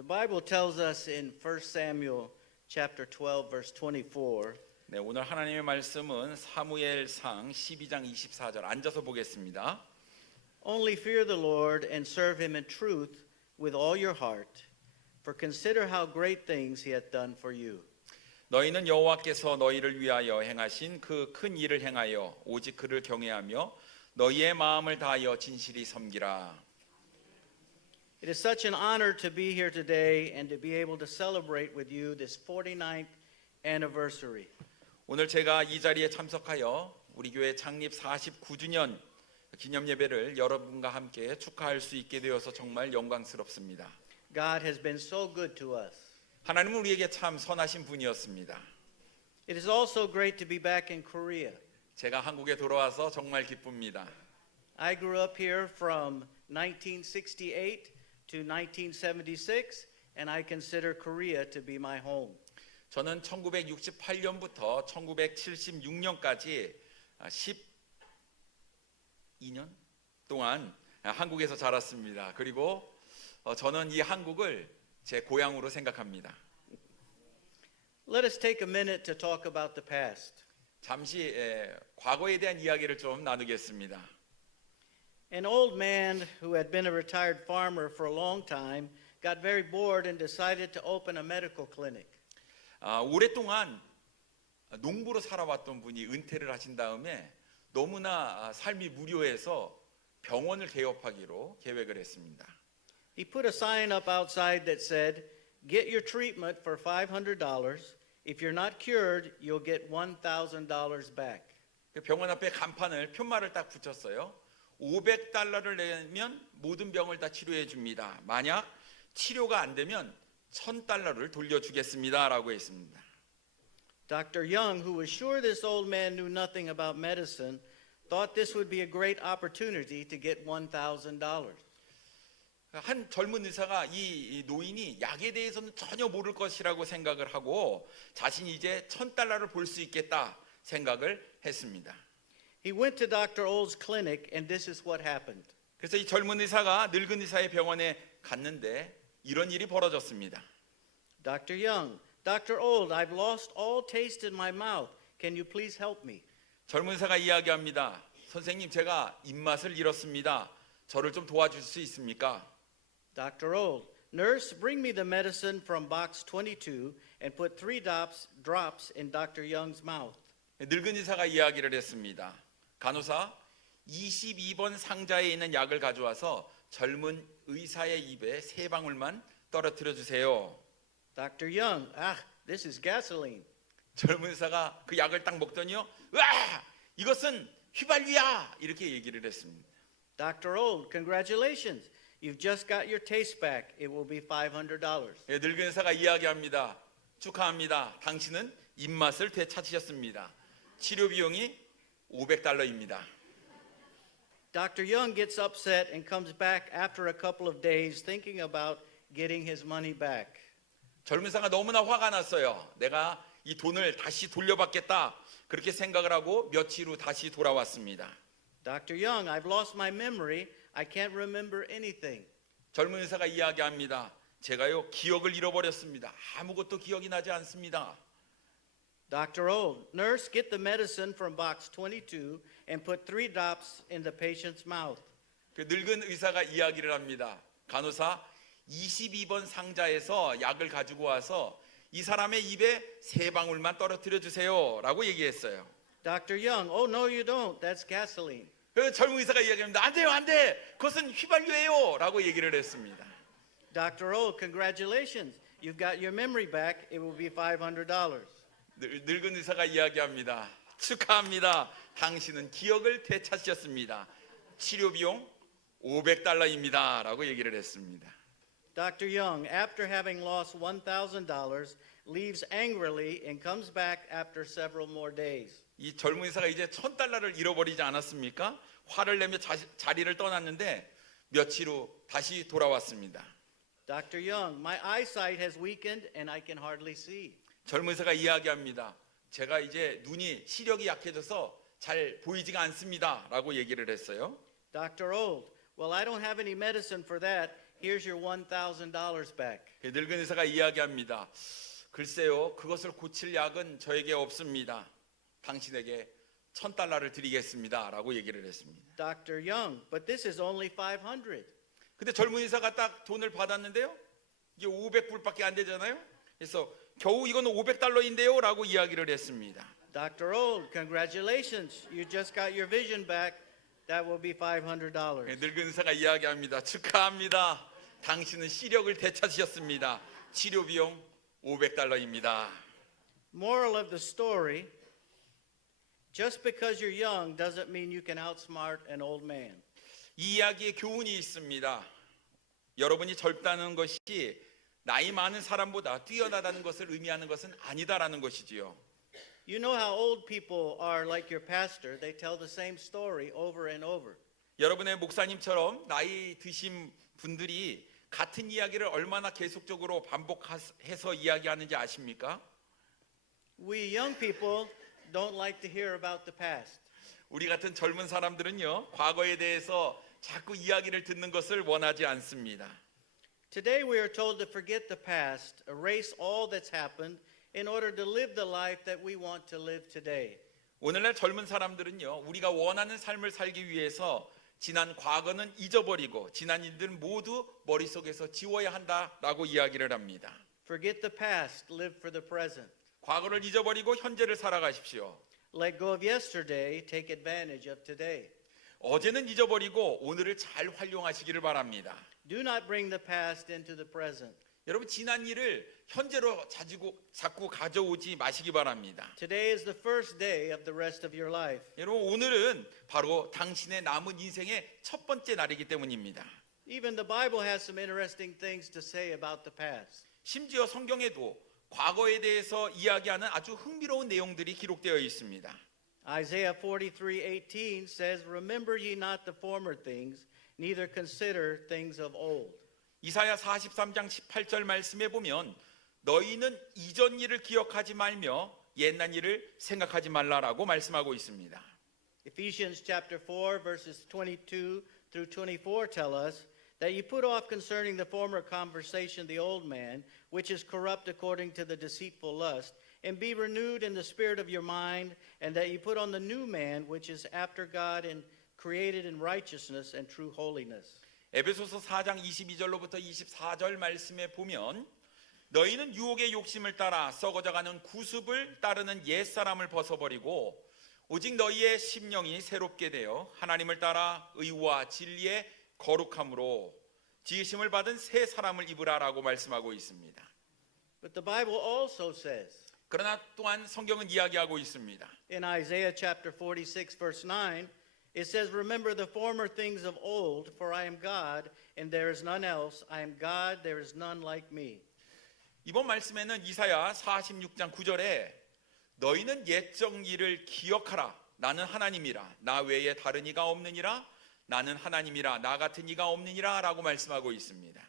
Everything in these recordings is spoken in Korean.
The Bible tells us in 1 Samuel chapter 12 verse 24. 네, 오늘 하나님의 말씀은 사무엘상 12장 24절 앉아서 보겠습니다. Only fear the Lord and serve him in truth with all your heart, for consider how great things he hath done for you. 너희는 여호와께서 너희를 위하여 행하신 그 큰 일을 행하여 오직 그를 경외하며 너희의 마음을 다하여 진실히 섬기라. It is such an honor to be here today and to be able to celebrate with you this 49th anniversary. 오늘 제가 이 자리에 참석하여 우리 교회 창립 49주년 기념 예배를 여러분과 함께 축하할 수 있게 되어서 정말 영광스럽습니다. God has been so good to us. 하나님은 우리에게 참 선하신 분이었습니다. It is also great to be back in Korea. 제가 한국에 돌아와서 정말 기쁩니다. I grew up here from 1968 to 1976, and I consider Korea to be my home. 저는 1968년부터 1976년까지 12년 동안 한국에서 자랐습니다. 그리고 저는 이 한국을 제 고향으로 생각합니다. Let us take a minute to talk about the past. 잠시 과거에 대한 이야기를 좀 나누겠습니다. An old man who had been a retired farmer for a long time got very bored and decided to open a medical clinic. 오랫동안 농부로 살아왔던 분이 은퇴를 하신 다음에 너무나 삶이 무료해서 병원을 개업하기로 계획을 했습니다. He put a sign up outside that said, "Get your treatment for $500. If you're not cured, you'll get $1,000 back." 병원 앞에 간판을 편말을 딱 붙였어요. $500를 내면 모든 병을 다 치료해 줍니다. 만약 치료가 안 되면 $1,000를 돌려주겠습니다라고 했습니다. Dr. Young, who was sure this old man knew nothing about medicine, thought this would be a great opportunity to get $1,000. 한 젊은 의사가 이 노인이 약에 대해서는 전혀 모를 것이라고 생각을 하고 자신이 이제 $1,000를 볼 수 있겠다 생각을 했습니다. He went to Dr. Old's clinic, and this is what happened. 그래서 이 젊은 의사가 늙은 의사의 병원에 갔는데 이런 일이 벌어졌습니다. Dr. Young, Dr. Old, I've lost all taste in my mouth. Can you please help me? 젊은 의사가 이야기합니다. 선생님, 제가 입맛을 잃었습니다. 저를 좀 도와줄 수 있습니까? Dr. Old, nurse, bring me the medicine from box 22 and put 3 drops in Dr. Young's mouth. 늙은 의사가 이야기를 했습니다. 간호사, 22번 상자에 있는 약을 가져와서 젊은 의사의 입에 3방울만 떨어뜨려 주세요. Dr. Young, this is gasoline. 젊은 의사가 그 약을 딱 먹더니요, 와, 이것은 휘발유야! 이렇게 얘기를 했습니다. Dr. Old, congratulations. You've just got your taste back. It will be $500. 늙은 의사가 이야기합니다. 축하합니다. 당신은 입맛을 되찾으셨습니다. 치료 비용이 $500입니다. Dr. Young gets upset and comes back after a couple of days thinking about getting his money back. 젊은 의사가 너무나 화가 났어요. 내가 이 돈을 다시 돌려받겠다. 그렇게 생각을 하고 며칠 후 다시 돌아왔습니다. Dr. Young, I've lost my memory. I can't remember anything. 젊은 의사가 이야기합니다. 제가요, 기억을 잃어버렸습니다. 아무것도 기억이 나지 않습니다. Dr. Old, nurse, get the medicine from box 22 and put 3 drops in the patient's mouth. 그 늙은 의사가 이야기를 합니다. 간호사, 22번 상자에서 약을 가지고 와서 이 사람의 입에 3방울만 떨어뜨려 주세요라고 얘기했어요. Dr. Young, oh no you don't. That's gasoline. 그 젊은 의사가 이야기합니다. 안 돼요, 안 돼. 그것은 휘발유예요라고 얘기를 했습니다. Dr. Old, congratulations. You've got your memory back. It will be $500. 늙은 의사가 이야기합니다. 축하합니다. 당신은 기억을 되찾으셨습니다. 치료 비용 $500입니다. 라고 얘기를 했습니다. Dr. Young, after having lost $1,000, leaves angrily and comes back after several more days. 이 젊은 의사가 이제 $1,000를 잃어버리지 않았습니까? 화를 내며 자리를 떠났는데 며칠 후 다시 돌아왔습니다. Dr. Young, my eyesight has weakened and I can hardly see. 젊은 의사가 이야기합니다. 제가 이제 눈이 시력이 약해져서 잘 보이지가 않습니다. 라고 얘기를 했어요. Dr. Old, well, I don't have any medicine for that. Here's your $1,000 back. 늙은 의사가 이야기합니다. 글쎄요, 그것을 고칠 약은 저에게 없습니다. 당신에게 $1,000를 드리겠습니다. 라고 얘기를 했습니다. Dr. Young, but this is only 500. 근데 젊은 의사가 딱 돈을 받았는데요. 이게 500불밖에 안 되잖아요. 그래서 겨우 이거는 $500인데요. 라고 이야기를 했습니다. Dr. Old, congratulations. You just got your vision back. That will be $500. 늙은 의사가 이야기합니다. 축하합니다. 당신은 시력을 되찾으셨습니다. 치료 비용 $500입니다. Moral of the story, just because you're young doesn't mean you can outsmart an old man. 이 이야기에 교훈이 있습니다. 여러분이 젊다는 것이 나이 많은 사람보다 뛰어나다는 것을 의미하는 것은 아니다라는 것이지요. You know how old people are like your pastor. They tell the same story over and over. 여러분의 목사님처럼 나이 드신 분들이 같은 이야기를 얼마나 계속적으로 반복해서 이야기하는지 아십니까? We young people don't like to hear about the past. 우리 같은 젊은 사람들은요, 과거에 대해서 자꾸 이야기를 듣는 것을 원하지 않습니다. Today we are told to forget the past, erase all that's happened in order to live the life that we want to live today. 오늘날 젊은 사람들은요, 우리가 원하는 삶을 살기 위해서 지난 과거는 잊어버리고 지난 일들은 모두 머릿속에서 지워야 한다라고 이야기를 합니다. Forget the past, live for the present. 과거를 잊어버리고 현재를 살아가십시오. Let go of yesterday, take advantage of today. 어제는 잊어버리고 오늘을 잘 활용하시기를 바랍니다. Do not bring the past into the present. 여러분, 지난 일을 현재로 자꾸 가져오지 마시기 바랍니다. Today is the first day of the rest of your life. 여러분, 오늘은 바로 당신의 남은 인생의 첫 번째 날이기 때문입니다. Even the Bible has some interesting things to say about the past. 심지어 성경에도 과거에 대해서 이야기하는 아주 흥미로운 내용들이 기록되어 있습니다. Isaiah 43:18 says, "Remember ye not the former things, neither consider things of old." 이사야 43장 18절 말씀에 보면 너희는 이전 일을 기억하지 말며 옛날 일을 생각하지 말라라고 말씀하고 있습니다. Ephesians chapter 4 verses 22 through 24 tell us that you put off concerning the former conversation the old man, which is corrupt according to the deceitful lust, and be renewed in the spirit of your mind, and that you put on the new man, which is after God and created in righteousness and true holiness. 에베소서 4장 22절로부터 24절 말씀에 보면 너희는 유혹의 욕심을 따라 썩어져가는 구습을 따르는 옛사람을 벗어버리고 오직 너희의 심령이 새롭게 되어 하나님을 따라 의와 진리의 거룩함으로 지으심을 받은 새 사람을 입으라라고 말씀하고 있습니다. But the Bible also says 그러나 또한 성경은 이야기하고 있습니다. in Isaiah chapter 46 verse 9, it says, "Remember the former things of old, for I am God, and there is none else. I am God, there is none like me." 이번 말씀에는 이사야 46장 9절에 너희는 옛적 일을 기억하라. 나는 하나님이라. 나 외에 다른 이가 없느니라. 나는 하나님이라. 나 같은 이가 없느니라 라고 말씀하고 있습니다.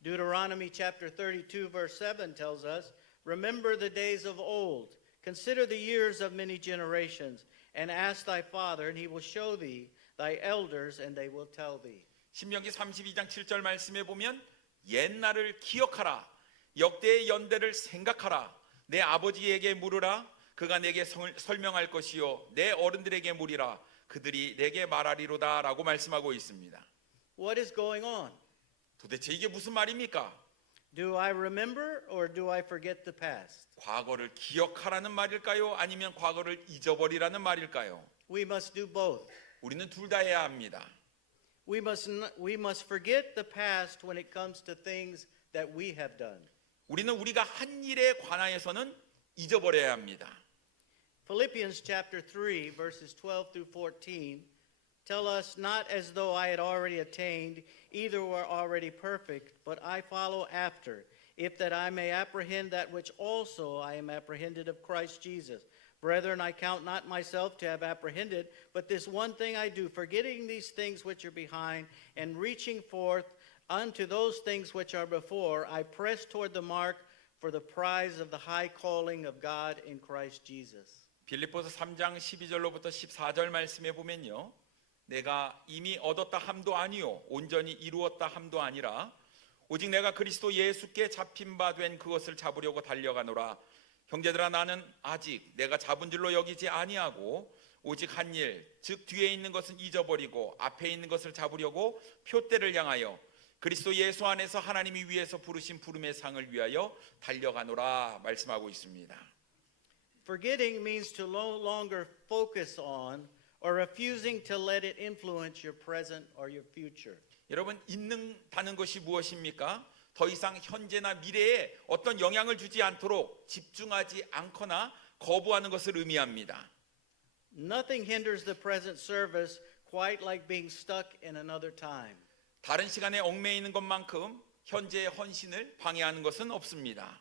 Deuteronomy chapter 32 verse 7 tells us, "Remember the days of old, consider the years of many generations, and ask thy father, and he will show thee thy elders, and they will tell thee." 신명기 32장 7절 말씀에 보면 옛날을 기억하라. 역대의 연대를 생각하라. 내 아버지에게 물으라. 그가 내게 설명할 것이요 내 어른들에게 물으라. 그들이 내게 말하리로다 라고 말씀하고 있습니다. What is going on? 도대체 이게 무슨 말입니까? Do I remember or do I forget the past? 과거를 기억하라는 말일까요? 아니면 과거를 잊어버리라는 말일까요? We must do both. 우리는 둘 다 해야 합니다. We must forget the past when it comes to things that we have done. 우리는 우리가 한 일에 관하여서는 잊어버려야 합니다. Philippians chapter 3 verses 12 through 14 tell us, "Not as though I had already attained, either were already perfect, but I follow after, if that I may apprehend that which also I am apprehended of Christ Jesus. Brethren, I count not myself to have apprehended, but this one thing I do, forgetting these things which are behind, and reaching forth unto those things which are before, I press toward the mark for the prize of the high calling of God in Christ Jesus." 빌립보서 3장 12절로부터 14절 말씀에 보면요. 내가 이미 얻었다 함도 아니요 온전히 이루었다 함도 아니라 오직 내가 그리스도 예수께 잡힌 바 된 그것을 잡으려고 달려가노라. 형제들아, 나는 아직 내가 잡은 줄로 여기지 아니하고 오직 한 일, 즉 뒤에 있는 것은 잊어버리고 앞에 있는 것을 잡으려고 표대를 향하여 그리스도 예수 안에서 하나님이 위에서 부르신 부름의 상을 위하여 달려가노라 말씀하고 있습니다. Forgetting means to no longer focus on or refusing to let it influence your present or your future. 여러분, 잊는다는 것이 무엇입니까? 더 이상 현재나 미래에 어떤 영향을 주지 않도록 집중하지 않거나 거부하는 것을 의미합니다. Nothing hinders the present service quite like being stuck in another time. 다른 시간에 얽매이는 것만큼 현재의 헌신을 방해하는 것은 없습니다.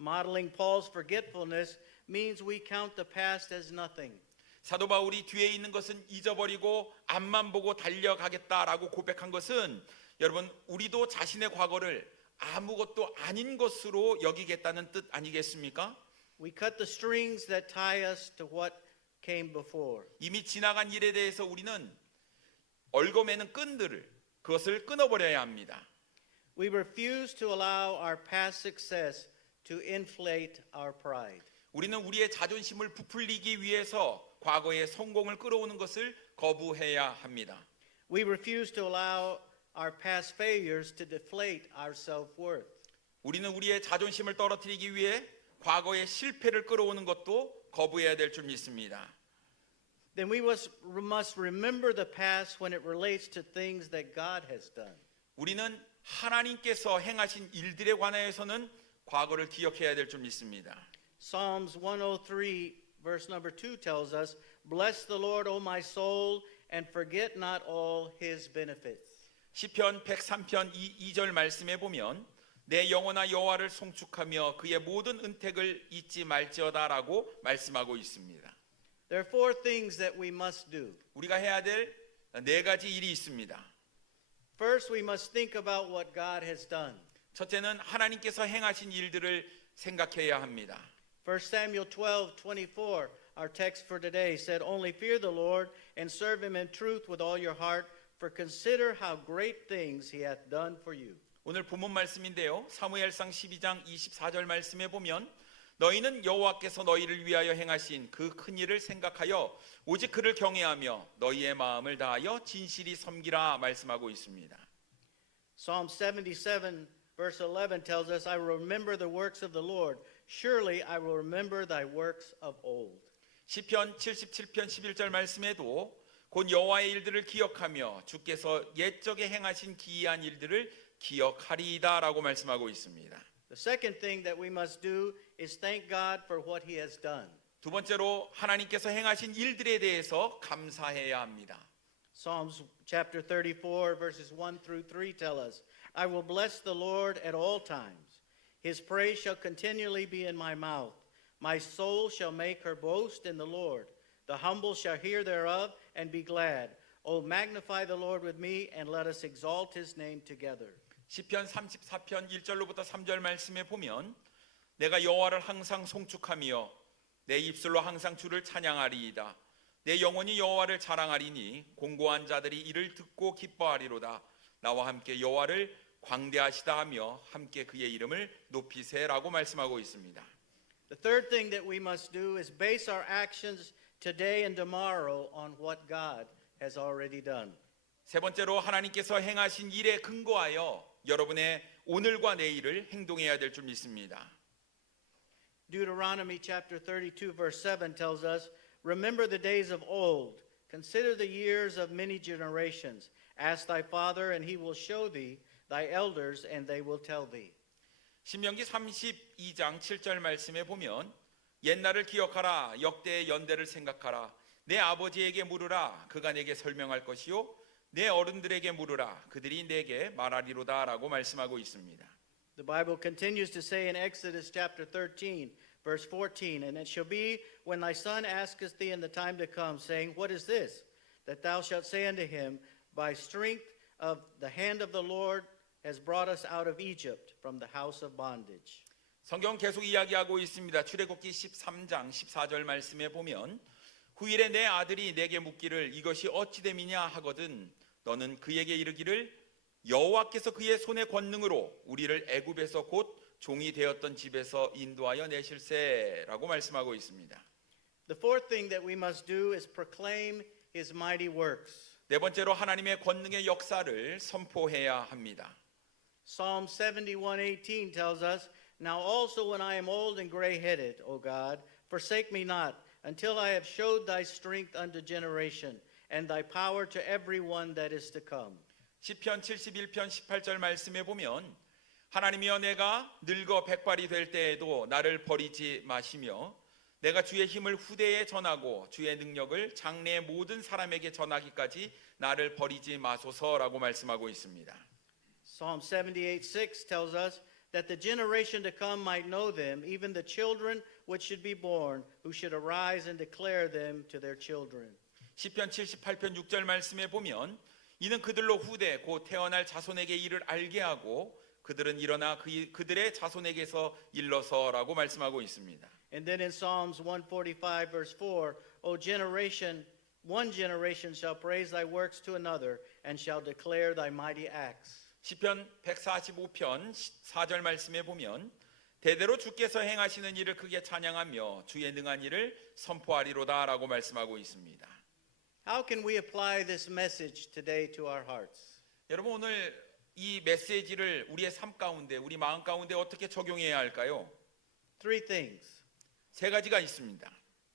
Modeling Paul's forgetfulness means we count the past as nothing. 사도 바울이 뒤에 있는 것은 잊어버리고 앞만 보고 달려가겠다라고 고백한 것은 여러분, 우리도 자신의 과거를 아무것도 아닌 것으로 여기겠다는 뜻 아니겠습니까? We cut the strings that tie us to what came before. 이미 지나간 일에 대해서 우리는 얽어매는 끈들을 그것을 끊어버려야 합니다. We refuse to allow our past success to inflate our pride. 우리는 우리의 자존심을 부풀리기 위해서 과거의 성공을 끌어오는 것을 거부해야 합니다. We refuse to allow our past failures to deflate our self-worth. 우리는 우리의 자존심을 떨어뜨리기 위해 과거의 실패를 끌어오는 것도 거부해야 될 줄 믿습니다. Then we must remember the past when it relates to things that God has done. 우리는 하나님께서 행하신 일들에 관하여서는 과거를 기억해야 될 줄 믿습니다. Psalms 103 verse number 2 tells us, Bless the Lord, O my soul, and forget not all his benefits. 시편 103편 2절 말씀에 보면 내 영혼아 여호와를 송축하며 그의 모든 은택을 잊지 말지어다라고 말씀하고 있습니다. There are four things that we must do. 우리가 해야 될 네 가지 일이 있습니다. First, we must think about what God has done. 첫째는 하나님께서 행하신 일들을 생각해야 합니다. 1 Samuel 12:24, our text for today said, Only fear the Lord and serve him in truth with all your heart, for consider how great things he hath done for you. 오늘 본문 말씀인데요. 사무엘상 12장 24절 말씀에 보면 너희는 여호와께서 너희를 위하여 행하신 그 큰 일을 생각하여 오직 그를 경외하며 너희의 마음을 다하여 진실이 섬기라 말씀하고 있습니다. Psalm 77 verse 11 tells us, I will remember the works of the Lord. Surely I will remember thy works of old. 시편 77편 11절 말씀에도 곧 여호와의 일들을 기억하며 주께서 옛적에 행하신 기이한 일들을 기억하리이다라고 말씀하고 있습니다. The second thing that we must do is thank God for what he has done. 두 번째로 하나님께서 행하신 일들에 대해서 감사해야 합니다. Psalms chapter 34 verses 1 through 3 tell us, I will bless the Lord at all times. His praise shall continually be in my mouth. My soul shall make her boast in the Lord. The humble shall hear thereof and be glad. Oh, magnify the Lord with me, and let us exalt his name together. 시편 34편 1절로부터 3절 말씀에 보면 내가 여호와를 항상 송축하며 내 입술로 항상 주를 찬양하리이다. 내 영혼이 여호와를 자랑하리니 공고한 자들이 이를 듣고 기뻐하리로다. 나와 함께 여호와를 광대하시다 하며 함께 그의 이름을 높이세라고 말씀하고 있습니다. The third thing that we must do is base our actions today and tomorrow on what God has already done. 세 번째로 하나님께서 행하신 일에 근거하여 여러분의 오늘과 내일을 행동해야 될 줄 믿습니다. Deuteronomy chapter 32 verse 7 tells us, Remember the days of old, consider the years of many generations. Ask thy father, and he will show thee, thy elders, and they will tell thee. 신명기 32장 7절 말씀에 보면 옛날을 기억하라, 역대의 연대를 생각하라. 내 아버지에게 물으라, 그가 내게 설명할 것이요 내 어른들에게 물으라, 그들이 내게 말하리로다라고 말씀하고 있습니다. The Bible continues to say in Exodus chapter 13, verse 14, And it shall be when thy son asketh thee in the time to come, saying, What is this? That thou shalt say unto him, By strength of the hand of the Lord has brought us out of Egypt from the house of bondage. 성경 계속 이야기하고 있습니다. 출애굽기 13장 14절 말씀에 보면 후일에 내 아들이 내게 묻기를 이것이 어찌 됨이냐 하거든 너는 그에게 이르기를 여호와께서 그의 손의 권능으로 우리를 애굽에서 곧 종이 되었던 집에서 인도하여 내실세라고 말씀하고 있습니다. The fourth thing that we must do is proclaim his mighty works. 네 번째로 하나님의 권능의 역사를 선포해야 합니다. Psalm 71:18 tells us, Now also when I am old and gray-headed, O God, forsake me not, until I have showed thy strength unto generation, and thy power to every one that is to come. 시편 71편 18절 말씀에 보면 하나님이여 내가 늙어 백발이 될 때에도 나를 버리지 마시며 내가 주의 힘을 후대에 전하고 주의 능력을 장래의 모든 사람에게 전하기까지 나를 버리지 마소서라고 말씀하고 있습니다. Psalm 78:6 tells us that the generation to come might know them, even the children which should be born, who should arise and declare them to their children. 시편 78편 6절 말씀에 보면 이는 그들로 후대 곧 태어날 자손에게 이를 알게 하고 그들은 일어나 그들의 자손에게서 일러서라고 말씀하고 있습니다. And then in Psalms 145 verse 4, O generation, one generation shall praise thy works to another and shall declare thy mighty acts. 시편 145편 4절 말씀에 보면 대대로 주께서 행하시는 일을 크게 찬양하며 주의 능한 일을 선포하리로다라고 말씀하고 있습니다. How can we apply this message today to our hearts? 여러분 오늘 이 메시지를 우리의 삶 가운데 우리 마음 가운데 어떻게 적용해야 할까요? Three things. 세 가지가 있습니다.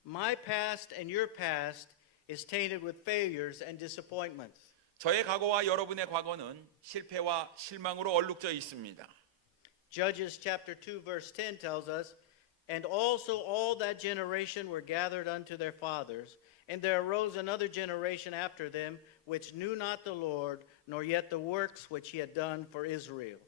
My past and your past is tainted with failures and disappointments. 저의 과거와 여러분의 과거는 실패와 실망으로 얼룩져 있습니다. Judges chapter 2 verse 10 tells us, And also all that generation were gathered unto their fathers, and there arose another generation after them, which knew not the Lord, nor yet the works which he had done for Israel.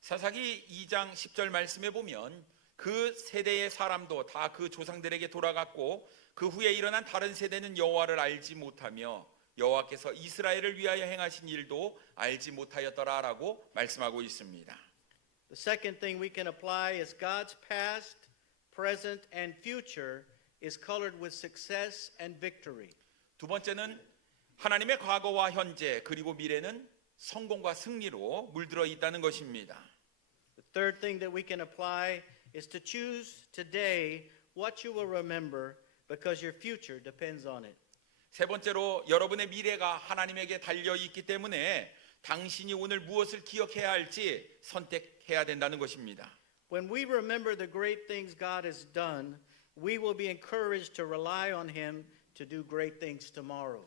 사사기 2장 10절 말씀에 보면 그 세대의 사람도 다 그 조상들에게 돌아갔고 그 후에 일어난 다른 세대는 여호와를 알지 못하며 여호와께서 이스라엘을 위하여 행하신 일도 알지 못하였더라라고 말씀하고 있습니다. The second thing we can apply is God's past, present, and future is colored with success and victory. 두 번째는 하나님의 과거와 현재 그리고 미래는 성공과 승리로 물들어 있다는 것입니다. The third thing that we can apply is to choose today what you will remember because your future depends on it. 세 번째로 여러분의 미래가 하나님에게 달려 있기 때문에 당신이 오늘 무엇을 기억해야 할지 선택해야 된다는 것입니다. When we remember the great things God has done, we will be encouraged to rely on him to do great things tomorrow.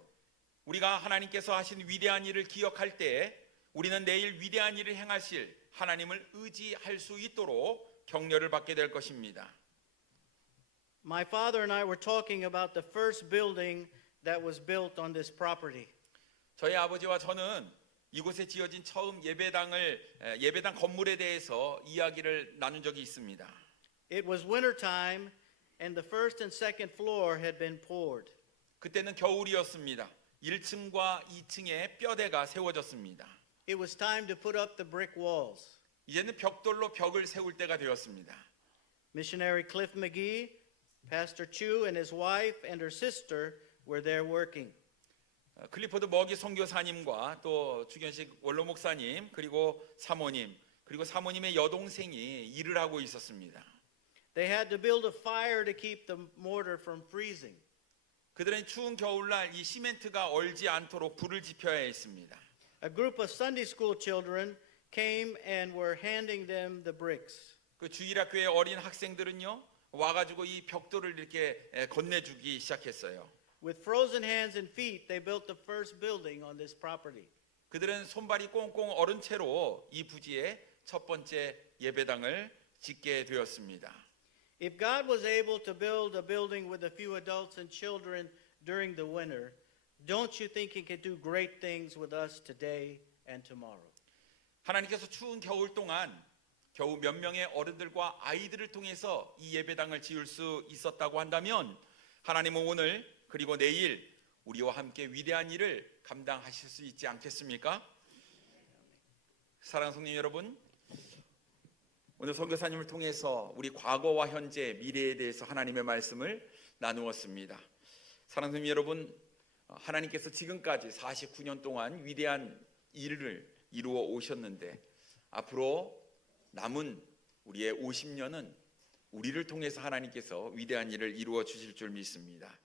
우리가 하나님께서 하신 위대한 일을 기억할 때 우리는 내일 위대한 일을 행하실 하나님을 의지할 수 있도록 격려를 받게 될 것입니다. My father and I were talking about the first building that was built on this property. 저희 아버지와 저는 이곳에 지어진 처음 예배당 건물에 대해서 이야기를 나눈 적이 있습니다. It was winter time and the first and second floor had been poured. 그때는 겨울이었습니다. 1층과 2층에 뼈대가 세워졌습니다. It was time to put up the brick walls. 이제는 벽돌로 벽을 세울 때가 되었습니다. Missionary Cliff McGee, Pastor Chu and his wife and her sister were there working. 클리포드 머기 선교사님과 또 주견식 원로 목사님 그리고 사모님 그리고 사모님의 여동생이 일을 하고 있었습니다. They had to build a fire to keep the mortar from freezing. 그들은 추운 겨울날 이 시멘트가 얼지 않도록 불을 지펴야 했습니다. A group of Sunday school children came and were handing them the bricks. 그 주일학교의 어린 학생들은요 와가지고 이 벽돌을 이렇게 건네주기 시작했어요. With frozen hands and feet, they built the first building on this property. 그들은 손발이 꽁꽁 얼은 채로 이 부지에 첫 번째 예배당을 짓게 되었습니다. If God was able to build a building with a few adults and children during the winter, don't you think he could do great things with us today and tomorrow? 하나님께서 추운 겨울 동안 겨우 몇 명의 어른들과 아이들을 통해서 이 예배당을 지을 수 있었다고 한다면 하나님은 오늘 그리고 내일 우리와 함께 위대한 일을 감당하실 수 있지 않겠습니까? 사랑하는 성도 여러분, 오늘 선교사님을 통해서 우리 과거와 현재, 미래에 대해서 하나님의 말씀을 나누었습니다. 사랑하는 성도 여러분, 하나님께서 지금까지 49년 동안 위대한 일을 이루어 오셨는데 앞으로 남은 우리의 50년은 우리를 통해서 하나님께서 위대한 일을 이루어 주실 줄 믿습니다.